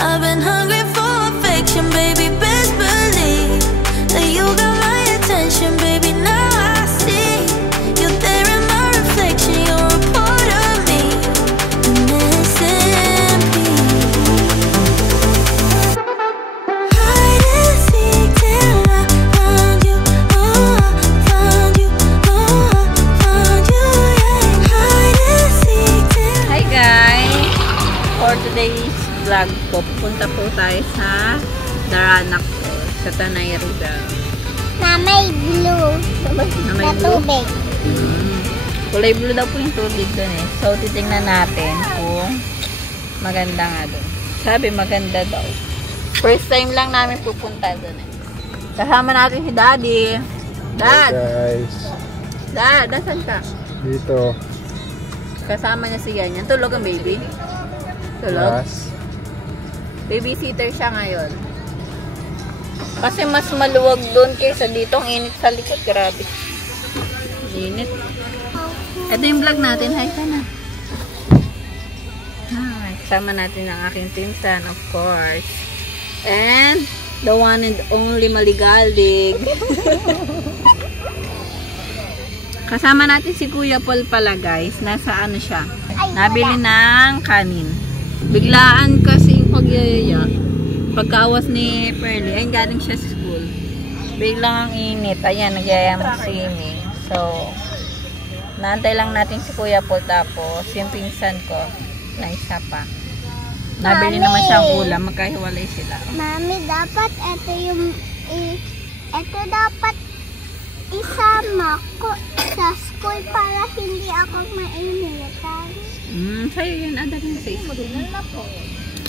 I've been hungry for affection, baby. Best believe that you got my attention, baby. Now I see you're there in my reflection. You're a part of me, missing piece. Hide and seek till I found you. Oh, I found you. Oh, I found you. Yeah. Hide and seek till. Hi guys! For today's vlog po, pupunta po tayo sa Daranac po, sa Tanay Rizal. Na may blue. Na may Na blue? tubig. Kulay blue daw po yung tubig dun eh. So, titingnan natin kung maganda nga dun. Sabi, maganda daw. First time lang namin pupunta dun eh. Kasama natin si Daddy. Dad! Guys, Dad, nasan ka? dito. Kasama niya si Ganyan. Tulog ang baby? Tulog? Yes. Babysitter siya ngayon. Kasi mas maluwag doon kaysa dito. Ang init sa likod. Grabe. Init. Ito yung vlog natin. Hi ka na. Hi. Kasama natin ang aking pinsan, of course. And the one and only Maligalig. Kasama natin si Kuya Paul pala guys. Nasa ano siya. Nabili ng kanin. Biglaan kasi yung pagyayaya. Pagkawas ni Pearly, ayun galing siya sa school. Biglang ang init. Ayan, nagyayam swimming. So, naantay lang natin si Kuya Paul tapos yung pinsan ko na isa pa. Nabili naman siyang ulam. Magkahiwalay sila. Mami, dapat ito yung ito dapat isama ko sa school para hindi ako mainitan. Sa'yo yun. Adal na sa school.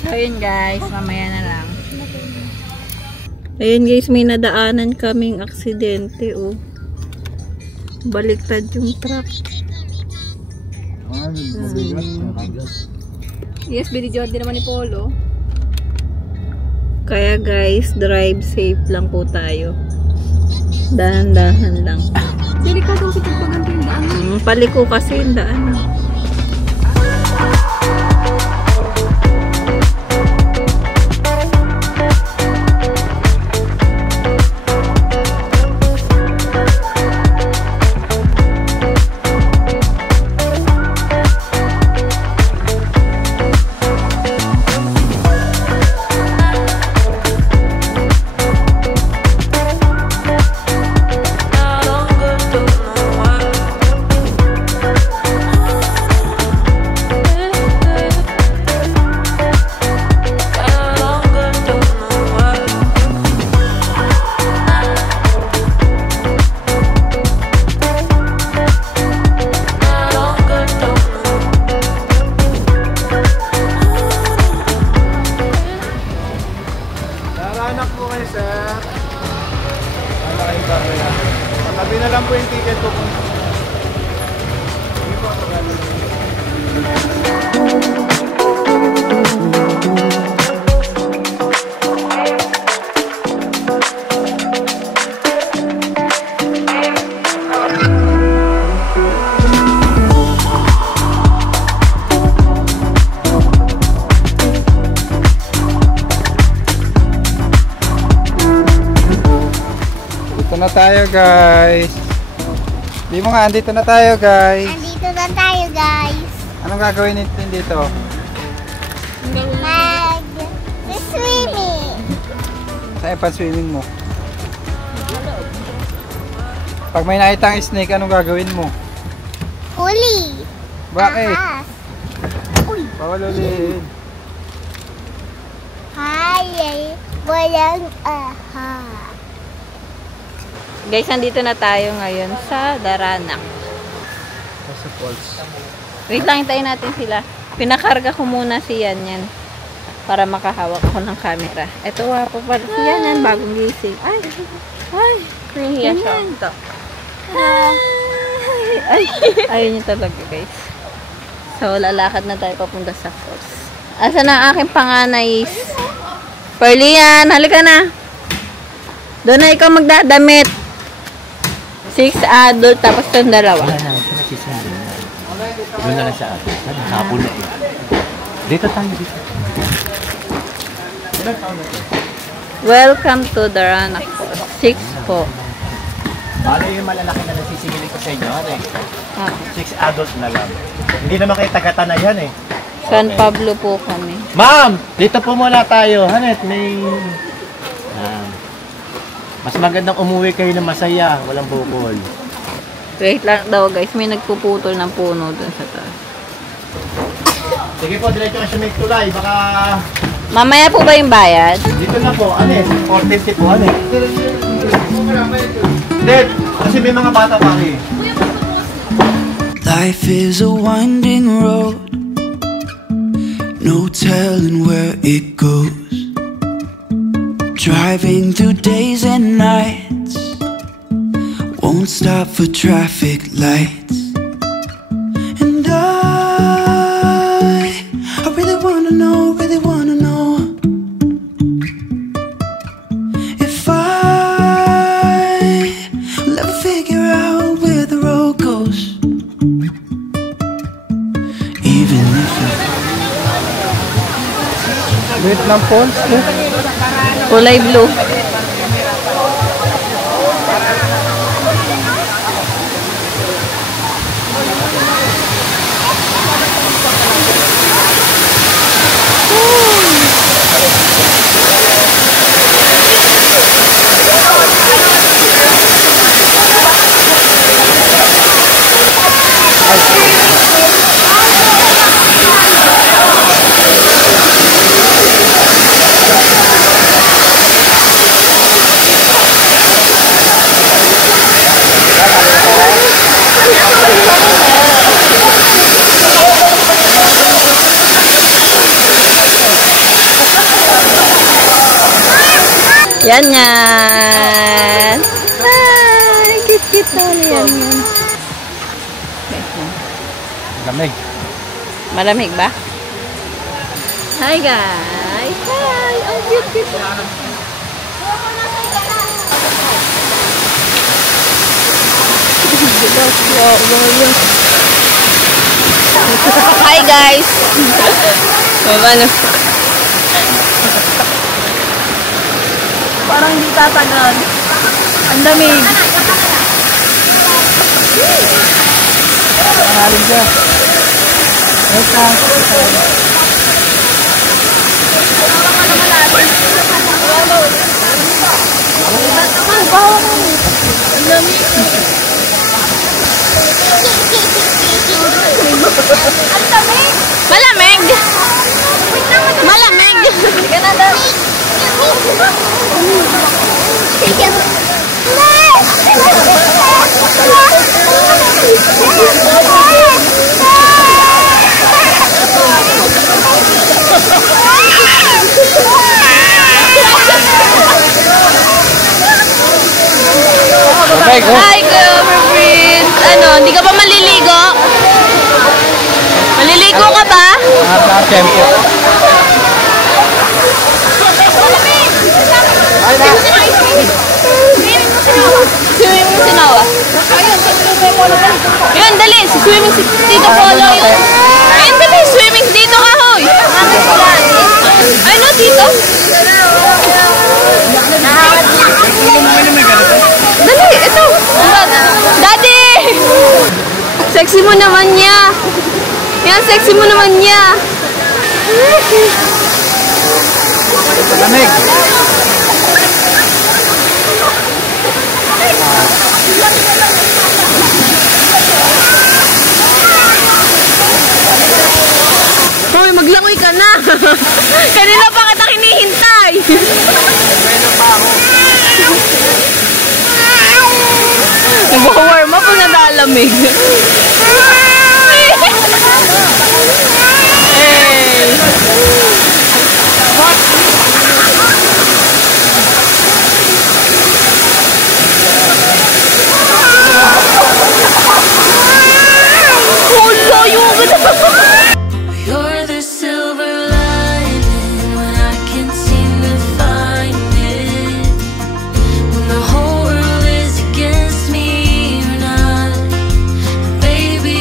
So, yun guys. Mamaya na lang. Ayun guys, may nadaanan kaming aksidente. Oh. Baliktad yung truck. Yes, binidyo din naman ni Polo. Kaya guys, drive safe lang po tayo. Dahan-dahan lang. Delikado kasi pagpaganto yung daan. Paliko kasi yung daan. Daranac po kayo, sir. Wala kayong camera. Patabi na lang po yung ticket ko. Hindi po ako galing. Dito na tayo guys. Di mo nga, andito na tayo guys. Andito na tayo, guys. Anong gagawin natin dito? Mag-swimming. Saan pa swimming mo? Pag may nakita ang snake, anong gagawin mo? Uli. Bakit? Ahas. Uy. Bawal ulihin. Hay, walang ahas. Guys, nandito na tayo ngayon sa Daranac. Sa falls. Wait lang, hintayin natin sila. Pinakarga ko muna si Yan para makahawak ako ng camera. Ito po pala si Yan, bagong gising. Ay! Ay! Nahiya siya. Ito. Ay! Ayun niya talaga guys. So, lalakad na tayo papunta sa falls. Asa na ang aking panganay? Perlian, halika na! Doon na ikaw magdadamit. 6 adult, tapos itong dalawa. Wala na, ito na si Sam. Doon na lang sa atin. Hapon na eh. Dito tayo, dito. Welcome to Daranac po. 6 po. Bale yung malalaki na nagsisingilin ko sa inyo, ano eh. Ah, 6 adult na lang. Hindi naman kayo taga-Tanay yan eh. San Pablo po kami. Ma'am, dito po muna tayo. Hanet, may... mas magandang umuwi kayo na masaya, walang bukol. Wait lang daw guys, may nagpuputol ng puno dun sa taas. Sige po, diretso ka siya may tulay. Baka... Mamaya po ba yung bayad? Dito na po, Hanet. 450 po, Hanet. Dad, kasi may mga bata pa rin. Life is a winding road, no telling where it goes. Driving through days and nights, won't stop for traffic lights. And I really wanna know, if I'll ever figure out where the road goes. Even if Wait lang po. Kulay blue. Yan yan. Ay, cute tali yan yan. Lamig. Malamig ba? Hi guys. Hi. Ang cute. Hi guys. Ano? Parang hindi tatagal. Ang damig. Pangalan dyan. Eka. Malamig. Malamig. Sige na daw. Hi, girlfriend. Ano, hindi ka pa maliligo? Maliligo ka ba? Tempo. Swimming mo sinawa. Yun, dali. Swimming si Tito Polo yun. Ayun, dali. Swimming dito ka, hoy. Ay, no, Tito. Dali, ito. Daddy! Sexy mo naman niya. Yan, sexy mo naman niya. Lamig. Hoy, maglangoy ka na. Kanina pa kita hinihintay. Nag-warm up o nadalamig? You're the silver lining when I can't seem to find it. When the whole world is against me, you're not. Baby,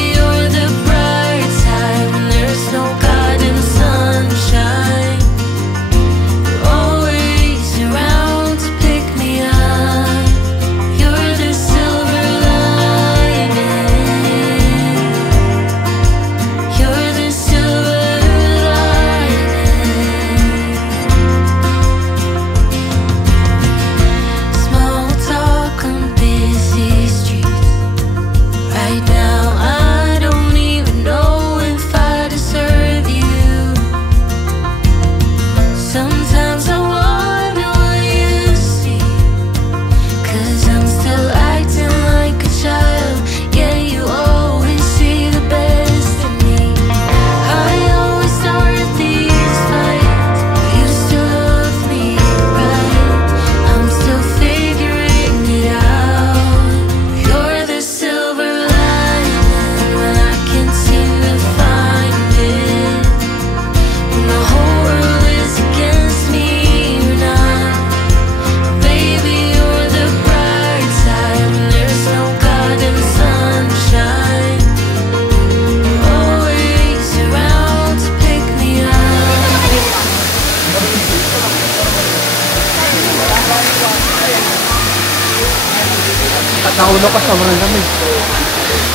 ulo ka sobrang lamig.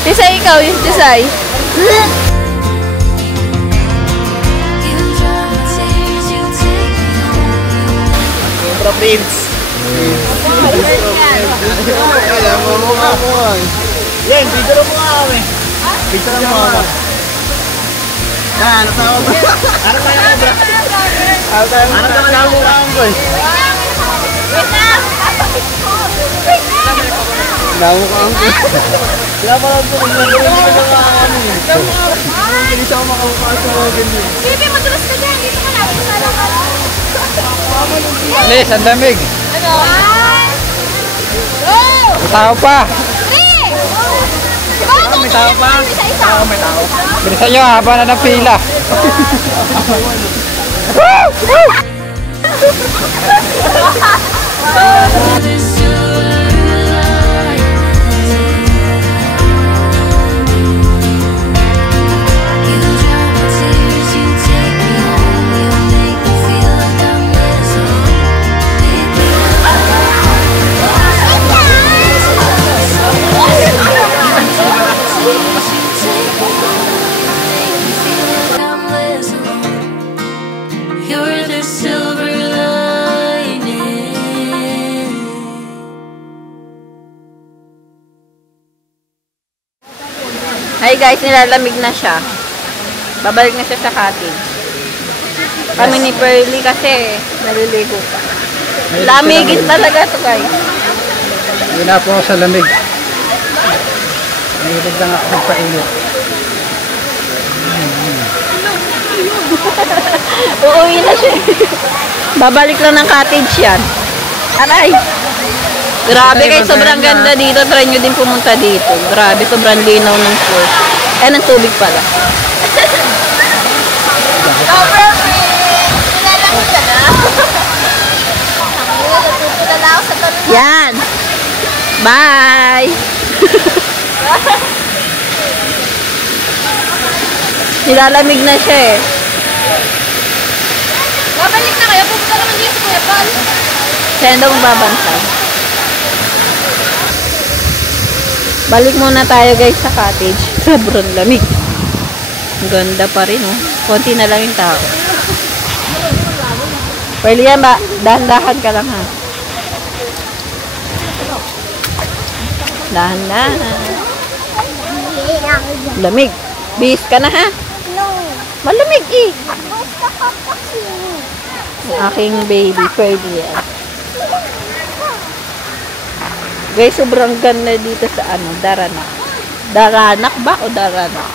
Tisay ikaw, yung tisay. Pro Prince. Kaya mamukha mo ay. Yan, picture mo nga kami. Picture mo nga. Ano tawag mo? Ano tayo mo, bro? Ano tawag mo ang boy? Daw ko ang boy. Wala pa lang po kung hindi ka mga kami. Hindi siya makamukha sa mga ganyan. Baby, madulas ka dyan. Dito ka lang. Les, ang lamig. Ano? 1, 2, Tao pa. 3. May tao pa? Isa-isa. May tao. Bilisan nyo, haba na ng pila. You're the silver lining. Hi guys, nilalamig na siya. Babalik na siya sa cottage. Kami ni Pearly kasi naliligo pa. Lamigin talaga to guys. Hindi na po ako sa lamig. Nahilig lang ako magpainit. Uuwi na siya. Babalik lang ng cottage yan. Aray! Grabe guys, sobrang ganda dito. Try nyo din pumunta dito. Grabe, sobrang linaw ng floor. Eh, ng tubig pala. Yan! Bye! Nilalamig na siya eh. Babalik na kayo. Pupunta naman dito, Kuya Paul. Siya daw magbabantay. Balik muna tayo guys sa cottage. Sobrang lamig. Ang ganda pa rin oh. Konti na lang yung tao. Pwede yan ba? Dahan-dahan ka lang ha. Dahan-dahan. Lamig. Bis ka na ha. No. Malamig eh. Gusto ko kasi. Ang aking baby. Pwede yan. Guys, sobrang ganda dito sa ano, Daranak. Daranak ba o Daranak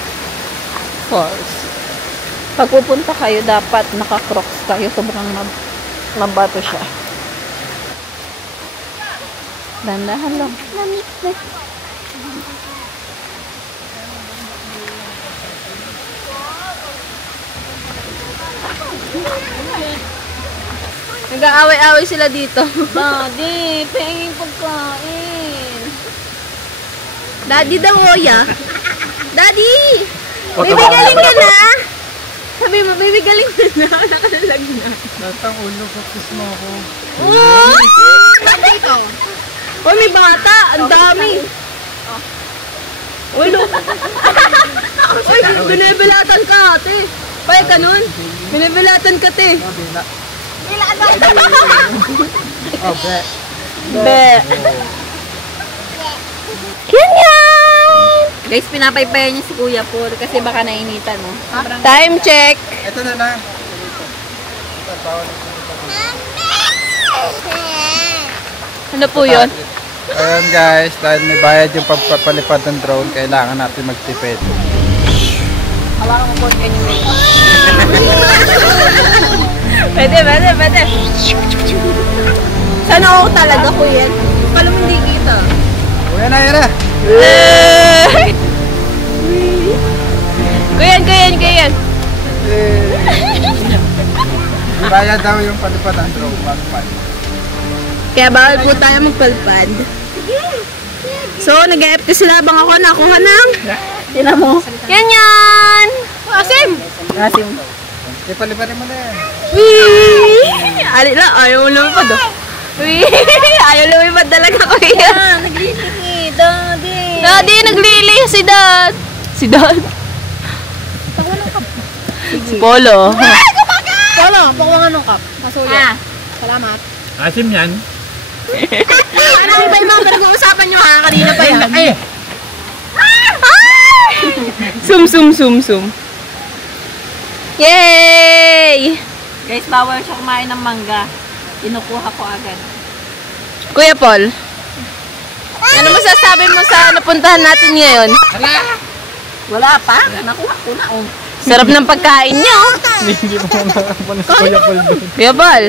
Falls? Pag pupunta kayo, dapat naka-crocs kayo. Sobrang mabato siya. Dandahan lang. Lamig na. Nag-aaway-aaway sila dito. Daddy, pahingin pagkain. Daddy daw, Oya. Daddy! Baby, galing ka na? Sabi mo, baby, galing ka na. Nakalag na. Natang ulo, kapis mo ako. Oh! Oh, may bata. Ang dami. Ulo. Uy, binibelatan ka, ate. Paya ka nun? Binibelatan ka, te. Oh, bet. Be. Ganyan! Guys, pinapaypayan niya si Kuya Paul kasi baka nainitan, no? Time check! Ito na lang. Ano po yun? Ayan guys, dahil may bayad yung pagpapalipad ng drone, kailangan natin magtipid. Hawakan mo po ganyan. Pwede. Sana ako talaga, Kuya. Pala mo hindi kita. Kuya na yan ah. Kuyan. Bayad daw yung palipad ng drone, magpad. Kaya bawal po tayo magpalpad. So, nag-e-FT sila. Bang ako nakuha ng... Tinan mo. Ganyan! Asim! Ipaliparin mo na yan. Ali na, ayaw lumipad oh. Ayaw lumipad talaga ko yan. Naglilipad. Daddy, naglili si Dad. Si Dad. Si Polo. Polo, pakuha ng cup. Masuya. Salamat. Asim yan. Ano ba yung mga pinag-uusapan nyo ha? Kanina pa yan. Ay! Sum. Yay! Guys, bawal siya kumain ng mangga. Kinukuha ko agad. Kuya Paul, ano masasabi mo sa napuntahan natin ngayon? Wala pa? Nakuha ko na. Oh. Sarap ng pagkain niyo. Hindi mo nakapunin si Kuya Paul doon. Kuya Paul,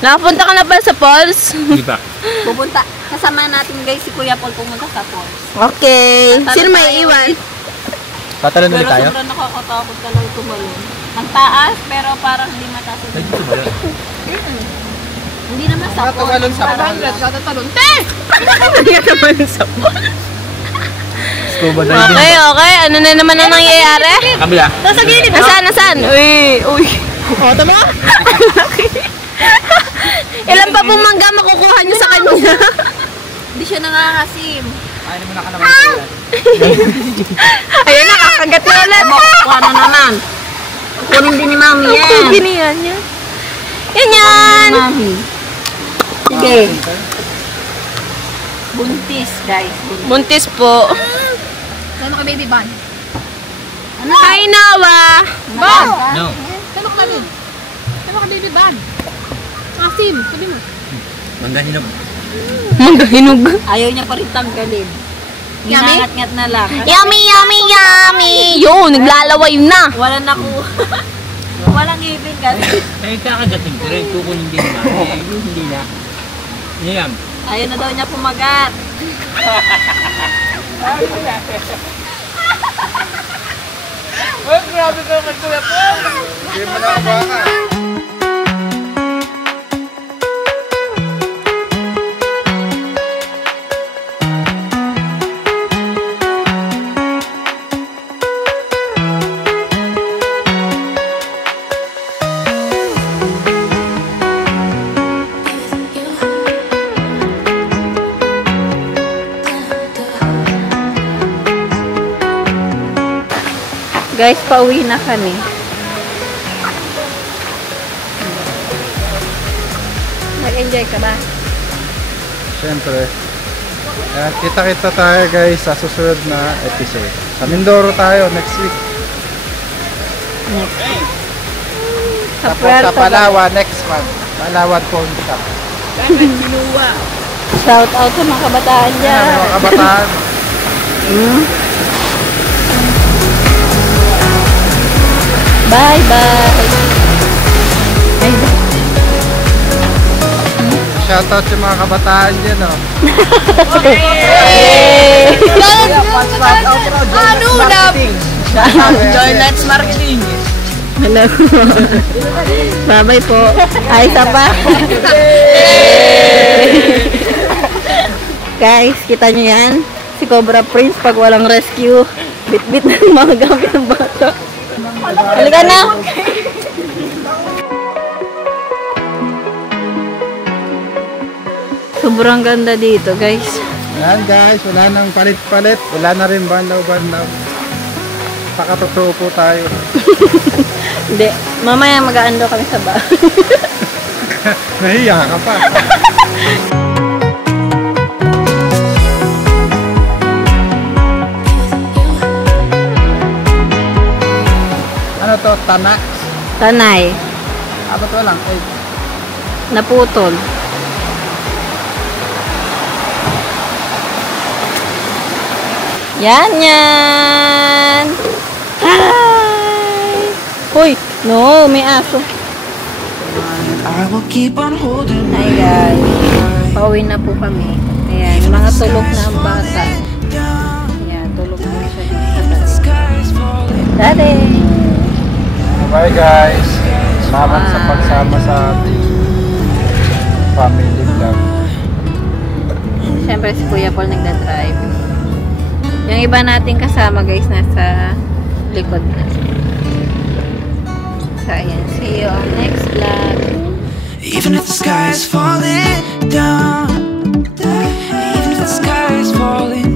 nakapunta ka na ba sa Pauls? Hindi pa. Pupunta. Kasama natin guys si Kuya Paul pumunta sa falls. Okay. Sino may iwan? Tatalon ulit Pero tayo? sobrang nakakatakot talaga tumalon. Ang taas, pero parang hindi mataas. Hindi naman sa falls. Tumalon sa Parang falls. Hindi ka naman sa Pauls. Scuba diving. Okay. Ano na naman ang nangyayari? Kabila. Nasa gilid. Nasaan? Uy. Oh, tama ka? Ilan pa pong mangga makukuha niyo sa kanya? Hindi siya nangangasim. Ayun mo na ka naman. Ayun na, kakagat na ulit. Kuha na naman. Kunin din ni Mami yan. Ginihan niya. Yan. Mami. Sige. Buntis, guys. Buntis po. Saan ka baby ban? Hi, Nawa. No. Saan ka din? Saan ka baby ban? Asim, sabi mo. Mangga hinog. Mangga hinog. Ayaw niya pa rin tanggalin. Hinangat-ngat na lang. Yummy. Yun, naglalaway na. Wala na ko. Walang ngipin kasi. Ay, kakagating ko rin. Kukunin din na. Hindi na. Yan. Ayaw na daw niya pumagat. Hindi mo na ang baka. Guys, pauwi na kami. Nag-enjoy ka ba? Siyempre. Kita-kita tayo guys sa susunod na episode. Sa Mindoro tayo next week. Sa Tapos sa Puerto. Palawan next month. Palawan Pawn Shop. Shout out sa mga kabataan Yan dyan. ang mga kabataan. Bye-bye. Shoutout sa mga kabataan dyan oh. Ano na? Join Let's marketing. Hello. Bye-bye po. Ay, isa pa. Guys, kita nyo yan? Si Cobra Prince pag walang rescue. Bit-bit na yung mga gamit ng bata. Halika na! Sobrang ganda dito, guys. Yan guys, wala nang palit-palit. Wala na rin bandaw-bandaw. Pakatotoo po tayo. Hindi, mamaya mag-aando kami sa bahay. Nahiya ka pa. Ano to? Tanak? Tanay, Abot walang. Ay, naputol. Yan! Hi! Hoy! No, may aso. I will keep on holding Hi guys. Pauwi na po kami. Ayan, mga tulog na ang bata. Ayan, tulog na siya dito sa tabi. Daddy! bye guys. Salamat sa pagsama sa ating family vlog. Siyempre si Kuya Paul nagda-drive. Yung iba nating kasama guys nasa likod na. So ayan, see you on next vlog. Even if the sky is falling down, even if the sky is falling